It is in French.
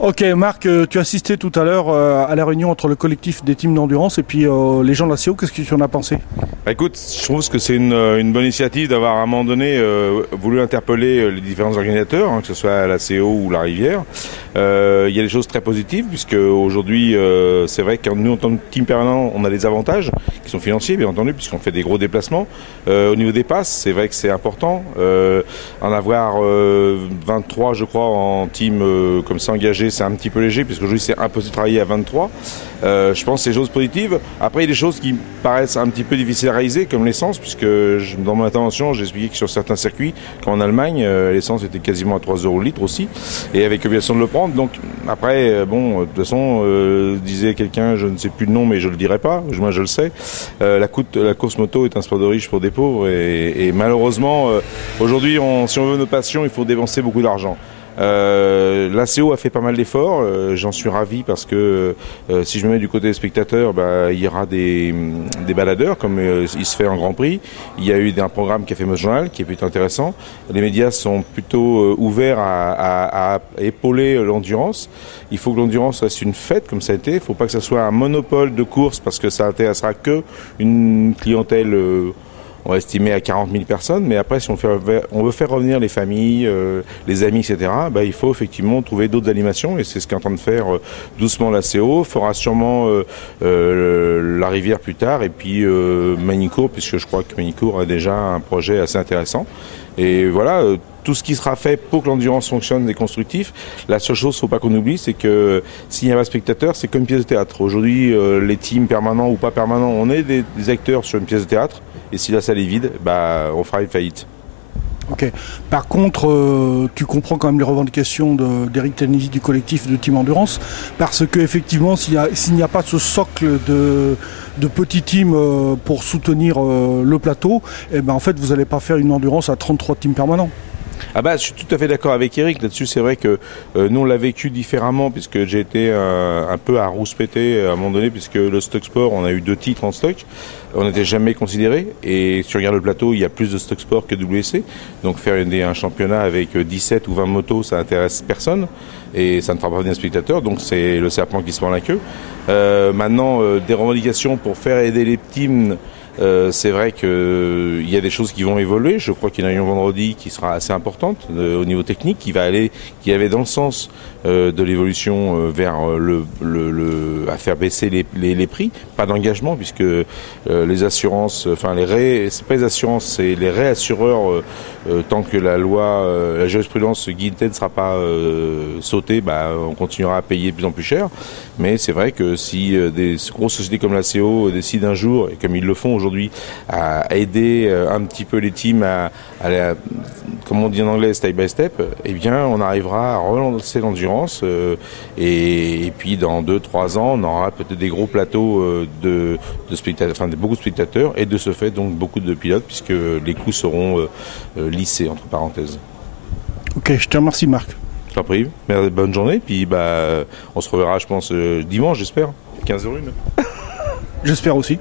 Ok, Marc, tu assistais tout à l'heure à la réunion entre le collectif des teams d'endurance et puis les gens de la CO. Qu'est-ce que tu en as pensé? Écoute, je trouve que c'est une bonne initiative d'avoir à un moment donné voulu interpeller les différents organisateurs, que ce soit la CO ou la Rivière. Il y a des choses très positives puisque aujourd'hui, c'est vrai que nous en tant que team permanent, on a des avantages qui sont financiers, bien entendu, puisqu'on fait des gros déplacements. Au niveau des passes, c'est vrai que c'est important. En avoir 23, je crois, en team comme ça engagé, c'est un petit peu léger puisqu'aujourd'hui c'est impossible de travailler à 23. Je pense que c'est des choses positives. Après, il y a des choses qui me paraissent un petit peu difficiles à réaliser, comme l'essence, puisque dans mon intervention, j'ai expliqué que sur certains circuits, comme en Allemagne, l'essence était quasiment à 3 € le litre aussi, et avec obligation de le prendre. Donc après, bon, de toute façon, disait quelqu'un, je ne sais plus le nom, mais je le dirai pas, moi je le sais, la course moto est un sport de riche pour des pauvres, et malheureusement, aujourd'hui, si on veut nos passions, il faut dépenser beaucoup d'argent. L'ACO a fait pas mal d'efforts, j'en suis ravi parce que si je me mets du côté des spectateurs, il y aura des baladeurs comme il se fait en Grand Prix. Il y a eu un programme qui a fait Most Journal qui est plutôt intéressant. Les médias sont plutôt ouverts à épauler l'endurance. Il faut que l'endurance reste une fête comme ça a été. Il ne faut pas que ça soit un monopole de course parce que ça intéressera que une clientèle on va estimer à 40 000 personnes, mais après, si on veut faire revenir les familles, les amis, etc., il faut effectivement trouver d'autres animations, et c'est ce qu'est en train de faire doucement la CO. Fera sûrement la Rivière plus tard, et puis Magny-Cours, puisque je crois que Magny-Cours a déjà un projet assez intéressant. Et voilà, tout ce qui sera fait pour que l'endurance fonctionne est constructif. La seule chose, faut pas qu'on oublie, c'est que s'il n'y a pas de spectateurs, c'est comme une pièce de théâtre. Aujourd'hui, les teams permanents ou pas permanents, on est des acteurs sur une pièce de théâtre. Et si la salle est vide, on fera une faillite. Ok. Par contre, tu comprends quand même les revendications d'Éric Tanisi du collectif de Team Endurance, parce qu'effectivement, s'il n'y a pas ce socle de petits teams pour soutenir le plateau, en fait, vous n'allez pas faire une endurance à 33 teams permanents. Je suis tout à fait d'accord avec Eric là-dessus. C'est vrai que nous on l'a vécu différemment puisque j'ai été un peu à rouspéter à un moment donné puisque le stock sport, on a eu 2 titres en stock. On n'était jamais considéré et si tu regardes le plateau, il y a plus de stock sport que WC. Donc faire un championnat avec 17 ou 20 motos, ça intéresse personne et ça ne fera pas venir un spectateur. Donc c'est le serpent qui se mord la queue. Maintenant, des revendications pour faire aider les teams. C'est vrai qu'il y a des choses qui vont évoluer. Je crois qu'il y en a une vendredi qui sera assez importante au niveau technique, qui avait dans le sens de l'évolution vers à faire baisser les prix, pas d'engagement puisque les assurances, c'est pas les assurances, c'est les réassureurs. Tant que la jurisprudence guidée ne sera pas sautée, on continuera à payer de plus en plus cher. Mais c'est vrai que si des grosses sociétés comme la CO décident un jour, et comme ils le font aujourd'hui, à aider un petit peu les teams comme on dit en anglais, step by step, on arrivera à relancer l'endurance et puis dans 2-3 ans, on aura peut-être des gros plateaux de spectateurs, beaucoup de spectateurs et de ce fait donc beaucoup de pilotes puisque les coûts seront lissés entre parenthèses. Ok, je te remercie Marc. Je t'en prie, bonne journée, puis on se reverra je pense dimanche j'espère, 15h01. J'espère aussi.